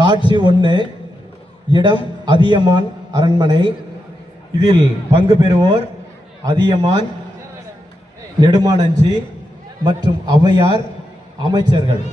காட்சி ஒன்று இடம் அதியமான் அரண்மனை. இதில் பங்கு பெறுவோர் அதியமான் நெடுமானஞ்சி மற்றும் ஔவையார் அமைச்சர்கள்.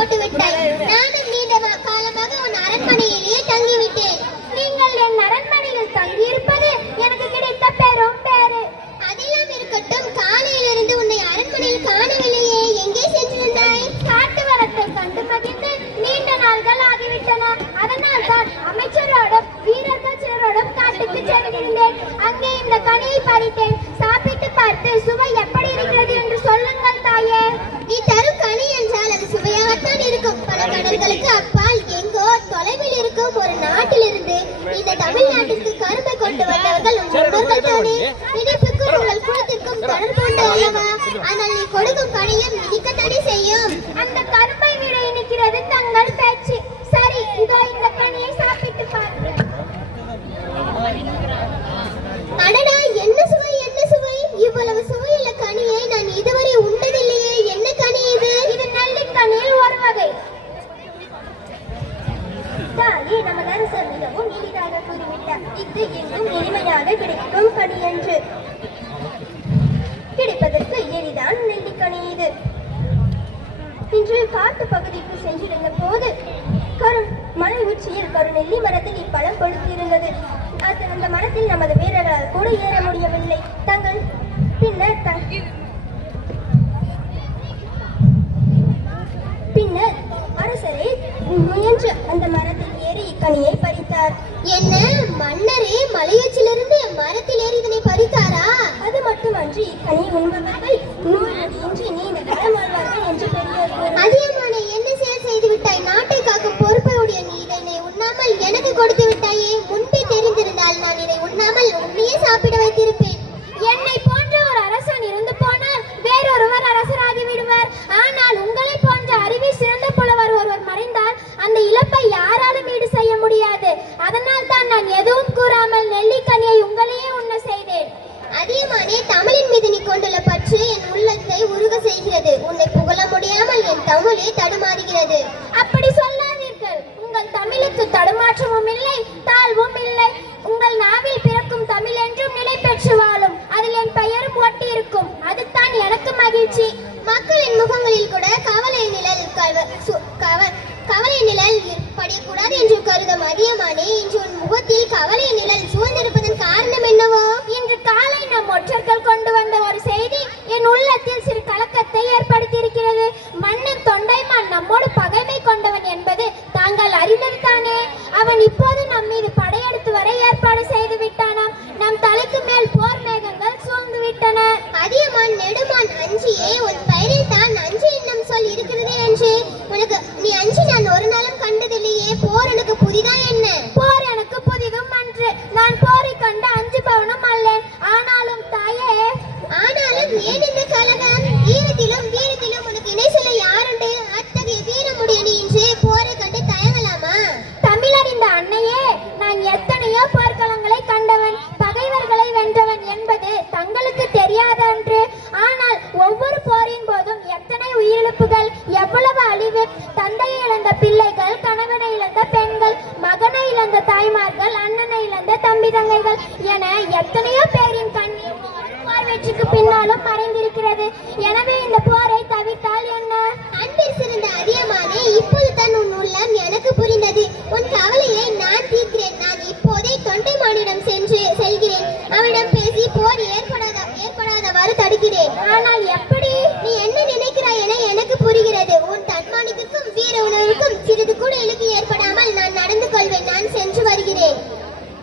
போட்டு விட்டாய் நானும் நீண்ட வா- காலமாக உன் அரண்மனையிலேயே தங்கிவிட்டேன். நீங்கள் என் அரண்மனையில் தங்கியிருப்பது எனக்கு கிடைத்த பெரும் பேரு அதெல்லாம் இருக்கட்டும் காலையிலிருந்து உன்னை அரண்மனையில் காணவில்லையே. எங்கே சென்றிருந்தாய்? காட்டு வளத்தை கண்டு மகிழ்ந்து நீண்ட நாள்கள் ஆகிவிட்டன. அதனால் தான் அமைச்சரோடும் வீரர்கள் சிலரோடும் காட்டுக்கு சென்றிருந்தேன். அங்கே இந்த கனியை பறித்தேன் சாப்பிட்டு பார்த்து சுவை எப்படி இருக்கிறது என்று சொல்லுங்கள் தாயே நீ தரும் கனி என்றால் அது சுவையாகத்தான் இருக்கும் பல கடல்களுக்கு அப்பால் எங்கோ தொலைவில் இருக்கும் ஒரு நாட்டிலிருந்து இந்த தமிழ்நாட்டிற்கு கரும்பை கொண்டு வந்தவர்கள் உன் முன்னோர்கள் தானே இனிப்புக்கும் உங்கள் தொடர்பு உண்டு அல்லவா ஆனால் நீ கொடுக்கும் கனியும் இனிக்கத்தானே செய்யும். அந்த கரும்பை விட இனிக்கிறது தங்கள் பேச்சு. சரி இதோ இந்த கனியை சாப்பிட்டு பாரு அடடா என்ன சுவை என்ன சுவை இவ்வளவு சுவையுள்ள கனியை நான் இதுவரை உண்டதில்லையே என்ன கனி இது இது நெல்லிக்கனியில் ஒரு வகை தாயே நமது அரசர் மிகவும் எளிதாக கூறிவிட்டார் இது எங்கும் எளிமையாக கிடைக்கும் கனி என்று கிடைப்பதற்கு எளிதான் நெல்லிக்கனி இது இன்று காட்டு பகுதிக்கு சென்றிருந்த போது கரு மலை உச்சியில் கருநெல்லி மரத்தில் இப்பழம் கொடுத்திருந்தது அது அந்த மரத்தில் நமது வீரர்களால் கூட ஏற முடியவில்லை. தங்கள் பின்னர் பின்னர் அரசரே முயன்று அந்த மரத்தில் ஏறி இக்கனியை பறித்தார். என்ன? மன்னரே மலையுச்சிலிருந்து மரத்தில் ஏறி இதனை பறித்தாரா? அது மட்டுமன்றி இக்கனி உண்பவர்கள் தமிழே தடுமாறுகிறது. அப்படி சொல்லாதீர்கள். உங்கள் தமிழுக்கு தடுமாற்றமும் இல்லை தாழ்வும் இல்லை. உங்கள் நாவில் பிறக்கும் தமிழ் என்றும் நிலை பெற்று வாழும். அதில் என் பெயரும் ஒட்டி இருக்கும் அதுதான் எனக்கு மகிழ்ச்சி. மக்களின் முகங்களில் கூட கவலை நிழல் சு- கவலை நிழல் படிக்கூடாது என்று கருதும் அதிகமானே இன்று உன் முகத்தில் கவலை நிழல்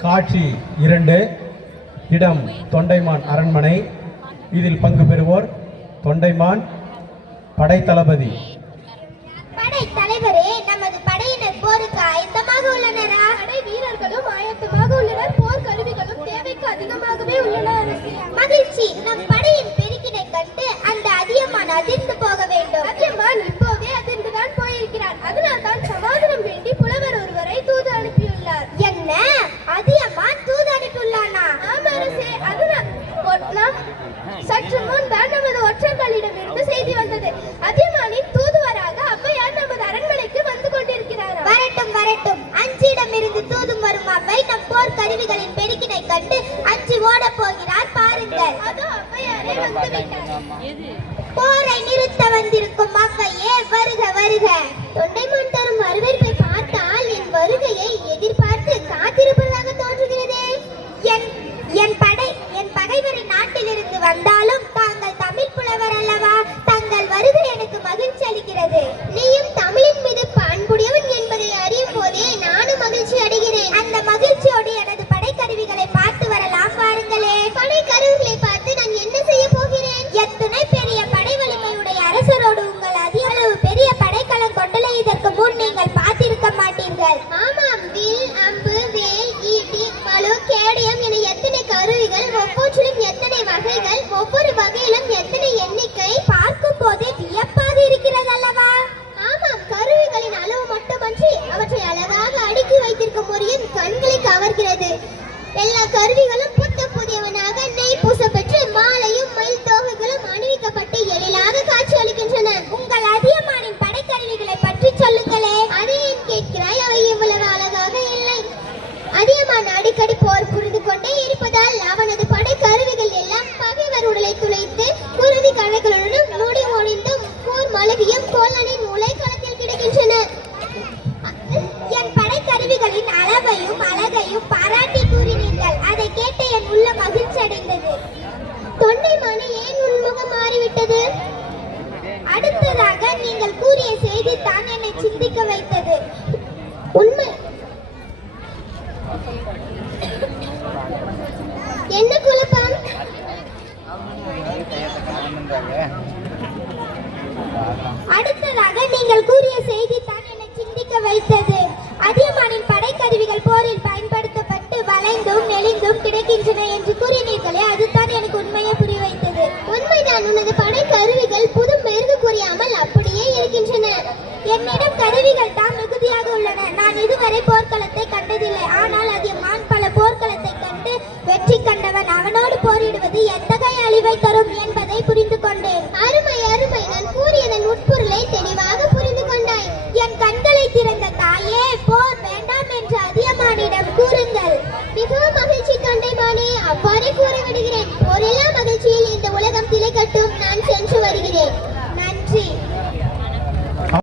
காட்சி இரண்டு இடம் தொண்டைமான் அரண்மனை. இதில் பங்கு பெறுவோர் தொண்டைமான் படைத்தளபதி. படைத்தலைவரே நமது படையினர் போருக்கு ஆயத்தமாக உள்ளனரா. படை வீரர்களும் ஆயத்தமாக உள்ளனர். போர் கருவிகளும் தேவைக்கு அதிகமாகவே உள்ளன மகிழ்ச்சி. நம் படையின் பெருகினை கண்டு அந்த அதிகமான அதிர்ந்து போக வேண்டும். 也得。அவன் அடிக்கடி போர் புரிந்து கொண்டே இருப்பதால் அவனது படை கருவிகள் எல்லாம் பகைவர் உடலை துளைத்து குருதி கடைகளுடன் மூடி ஒழிந்து போர் மலகியும் கோலனின் உலை கிடைக்கின்றன. என் படை கருவிகளின் அளவையும் அழகையும் பாராட்டி கூறினீர்கள். அதை கேட்டு என் உள்ள மகிழ்ச்சி அடைந்தது தொண்டை மணி ஏன் உன்முகம் மாறிவிட்டது? அடுத்ததாக நீங்கள் கூறிய செய்தி தான் என்னை சிந்திக்க வைத்தது. என்னிடம் கருவிகள் தான் மிகுதியாக உள்ளன. நான் இதுவரை போர்க்களத்தை கண்டதில்லை. ஆனால் அது மான் பல போர்க்களத்தை கண்டு வெற்றி கண்டவன். அவனோடு போரிடுவது எத்தகைய அழிவை தரும் என்பது